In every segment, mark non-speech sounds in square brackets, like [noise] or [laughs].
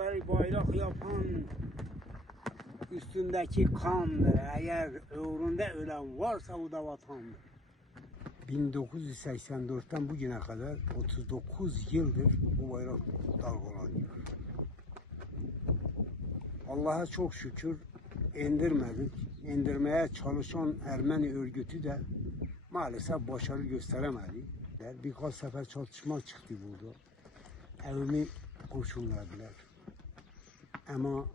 bayrakları bayrak yapan üstündeki kandır. Eğer uğrunda ölen varsa o da vatandır. 1984'ten bugüne kadar 39 yıldır bu bayrak dalgalanıyor. Allah'a çok şükür indirmedik. İndirmeye çalışan Ermeni örgütü de maalesef başarı gösteremedi. Birkaç sefer çatışma çıktı burada. Evimi kurşunladılar. Ama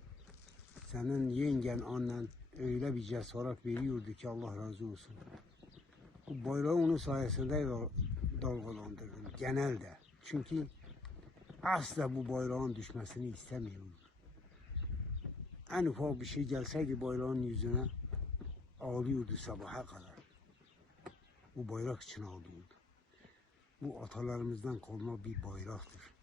senin yengen, annen öyle bir cesaret veriyordu ki Allah razı olsun. Bu bayrağı onun sayesinde dal- dalgalandırdım genelde. Çünkü asla bu bayrağın düşmesini istemiyorum. En ufak bir şey gelseydi bayrağın yüzüne ağlıyordu sabaha kadar. Bu bayrak için ağlıyordu. Bu atalarımızdan kalma bir bayraktır.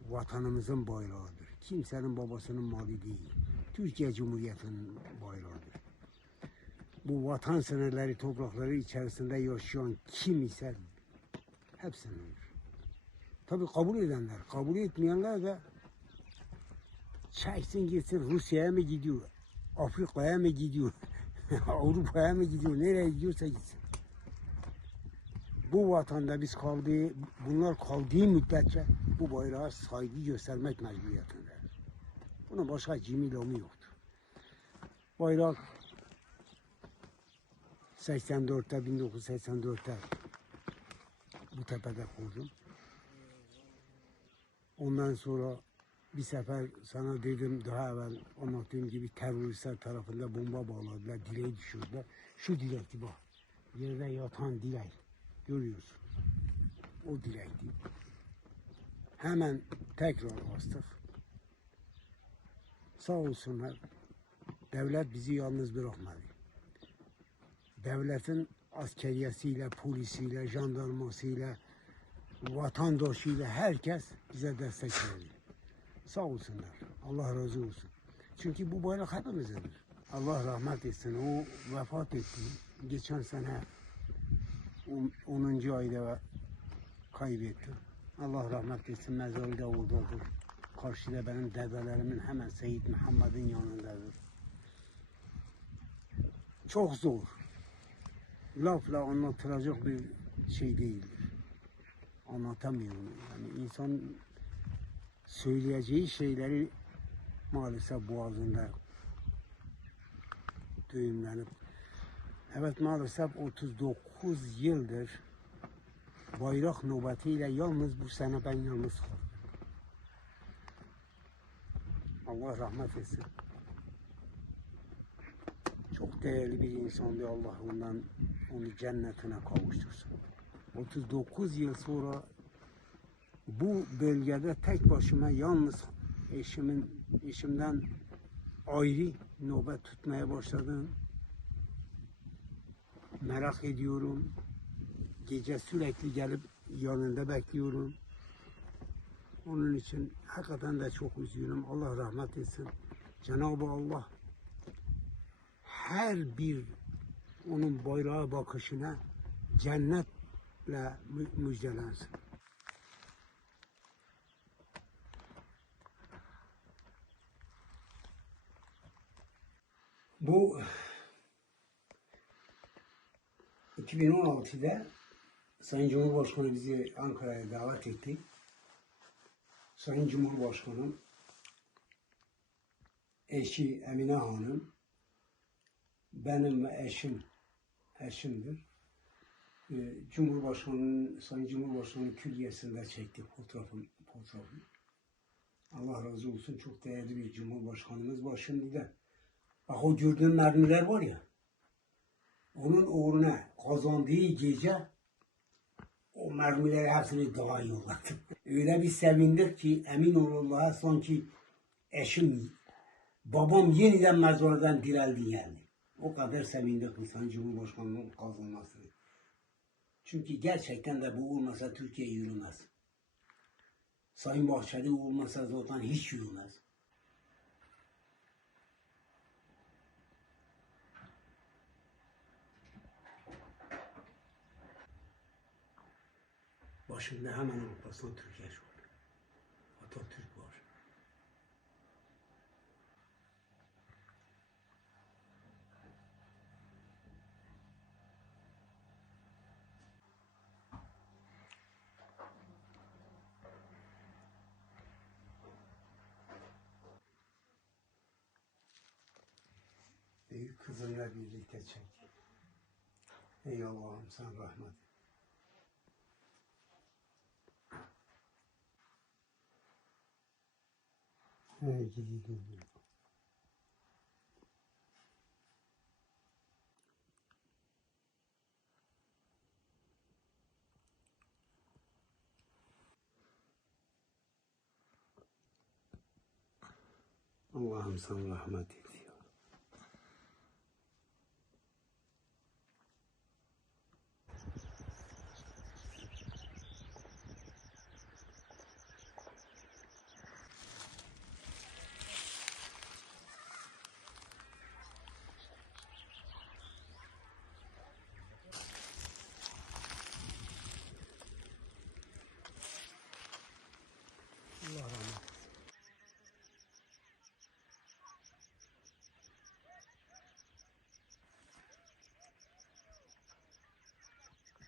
Vatanımızın bayrağıdır. Kimsenin babasının malı değil. Türkiye Cumhuriyeti'nin bayrağıdır. Bu vatan sınırları, toprakları içerisinde yaşayan kim ise hepsinin. Tabi kabul edenler, kabul etmeyenler de çeksin gitsin Rusya'ya mı gidiyor, Afrika'ya mı gidiyor, [laughs] Avrupa'ya mı gidiyor, nereye gidiyorsa gitsin. Bu vatanda biz kaldığı, bunlar kaldığı müddetçe bu bayrağa saygı göstermek mecburiyetinde. Bunun başka cimri lomu yoktur. Bayrak 84'te 1984'te bu tepede kurdum. Ondan sonra bir sefer sana dedim daha evvel anlattığım gibi teröristler tarafından bomba bağladılar, direği düşürdüler. Şu direkti bak, yerde yatan direk görüyorsun. O direkti. Hemen tekrar bastık. Sağ olsunlar, devlet bizi yalnız bırakmadı. Devletin askeriyesiyle, polisiyle, jandarmasıyla, vatandaşıyla herkes bize destek verdi. Sağ olsunlar. Allah razı olsun. Çünkü bu bayrak hepimizindir. Allah rahmet etsin. O vefat etti. Geçen sene 10. ayda kaybetti. Allah rahmet etsin. Mezarı da oradadır. Karşıda benim dedelerimin hemen Seyyid Muhammed'in yanındadır. Çok zor. Lafla anlatılacak bir şey değildir. Anlatamıyorum. Yani insan söyleyeceği şeyleri maalesef boğazında düğümlenip evet maalesef 39 yıldır bayrak nöbetiyle yalnız bu sene ben yalnız kaldım. Allah rahmet etsin. Çok değerli bir insandı Allah ondan onu cennetine kavuştursun. 39 yıl sonra bu bölgede tek başıma yalnız eşimin eşimden ayrı nöbet tutmaya başladım. Merak ediyorum. Gece sürekli gelip yanında bekliyorum. Onun için hakikaten de çok üzgünüm. Allah rahmet etsin. Cenab-ı Allah her bir onun bayrağı bakışına cennetle mü- müjdelensin. Bu 2016'da Sayın Cumhurbaşkanı bizi Ankara'ya davet etti. Sayın Cumhurbaşkanım eşi Emine Hanım benim ve eşim eşimdir. Ee, Cumhurbaşkanı'nın Sayın Cumhurbaşkanı'nın külliyesinde çektik fotoğrafım, fotoğrafı. Allah razı olsun çok değerli bir Cumhurbaşkanımız var. Şimdi de Bak o gördüğün mermiler var ya. Onun uğruna kazandığı gece o mermileri hepsini dağa yolladı. [laughs] Öyle bir sevindik ki emin ol Allah'a sanki eşim, babam yeniden mezardan dirildi yani. O kadar sevindik insan Cumhurbaşkanı'nın kazanmasını. Çünkü gerçekten de bu olmasa Türkiye yürümez. Sayın Bahçeli olmasa zaten hiç yürümez. Başında hemen Avrupa'sına Türkiye şu an. Atatürk var. Ey kızıyla birlikte çek. Ey Allah'ım sen rahmet et. Ey gidi gidi. Allah'ım sen rahmet et.